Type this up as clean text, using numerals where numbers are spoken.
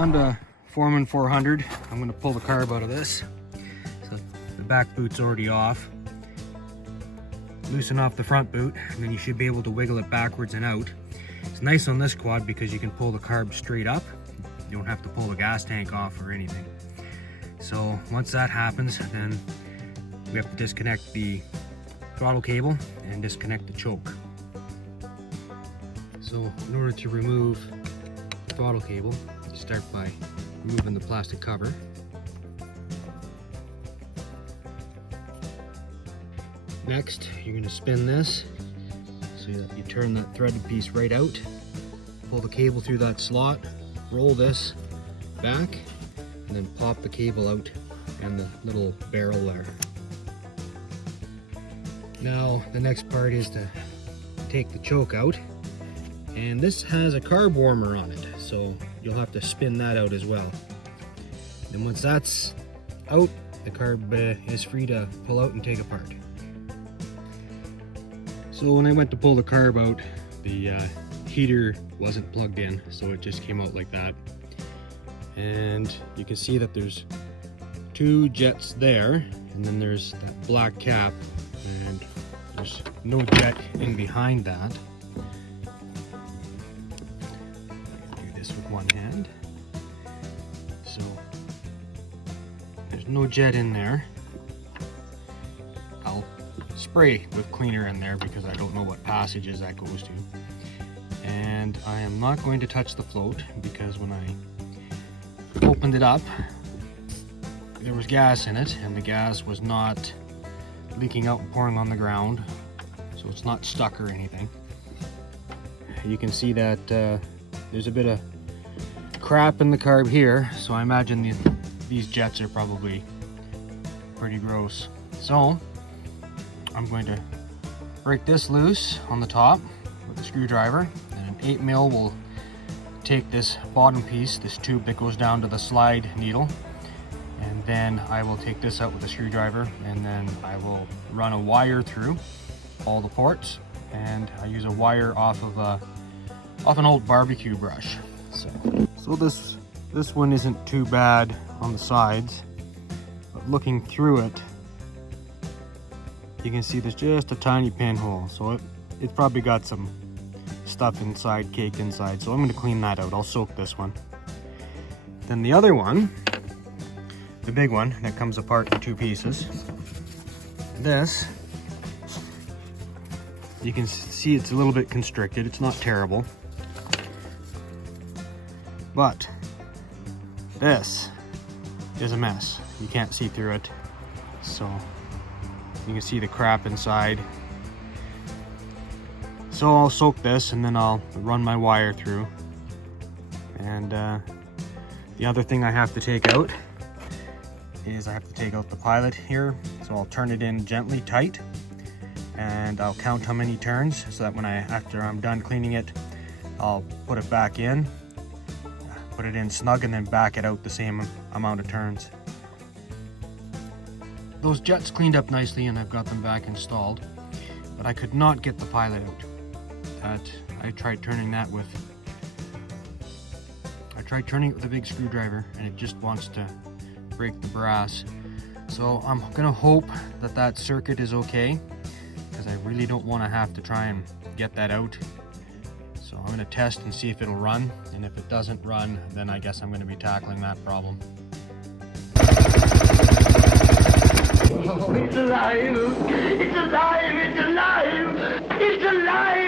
On to Foreman 400. I'm going to pull the carb out of this. So the back boot's already off. Loosen off the front boot, and then you should be able to wiggle it backwards and out. It's nice on this quad because you can pull the carb straight up. You don't have to pull the gas tank off or anything. So once that happens, then we have to disconnect the throttle cable and disconnect the choke. So in order to remove the throttle cable, you start by removing the plastic cover. Next, you're going to spin this so that you turn that threaded piece right out, pull the cable through that slot, roll this back, and then pop the cable out and the little barrel there. Now the next part is to take the choke out, and this has a carb warmer on it, so you'll have to spin that out as well. Then once that's out, the carb is free to pull out and take apart. So when I went to pull the carb out, the heater wasn't plugged in, so it just came out like that. And you can see that there's two jets there, and then there's that black cap, and there's no jet in behind that. Do this with one hand. So there's no jet in there. I'll spray with cleaner in there because I don't know what passages that goes to. And I am not going to touch the float because when I opened it up, there was gas in it, and the gas was not leaking out and pouring on the ground, so it's not stuck or anything. You can see that there's a bit of crap in the carb here, so I imagine these jets are probably pretty gross. So I'm going to break this loose on the top with a screwdriver, and an 8mm will take this bottom piece, this tube that goes down to the slide needle, and then I will take this out with a screwdriver, and then I will run a wire through all the ports, and I use a wire off an old barbecue brush. So this one isn't too bad on the sides, but looking through it, you can see there's just a tiny pinhole, so it's probably got some stuff inside, caked inside, so I'm going to clean that out. I'll soak this one. Then the other one, the big one that comes apart in two pieces, this, you can see it's a little bit constricted. It's not terrible, but this is a mess. You can't see through it, so you can see the crap inside. So I'll soak this, and then I'll run my wire through. And the other thing I have to take out is I have to take out the pilot here. So I'll turn it in gently tight, and I'll count how many turns, so that after I'm done cleaning it, I'll put it back in, put it in snug, and then back it out the same amount of turns. Those jets cleaned up nicely, and I've got them back installed, but I could not get the pilot out. I tried turning it with a big screwdriver, and it just wants to break the brass. So I'm gonna hope that circuit is okay, because I really don't want to have to try and get that out. So I'm gonna test and see if it'll run, and if it doesn't run, then I guess I'm gonna be tackling that problem. Oh, it's alive! It's alive! It's alive! It's alive!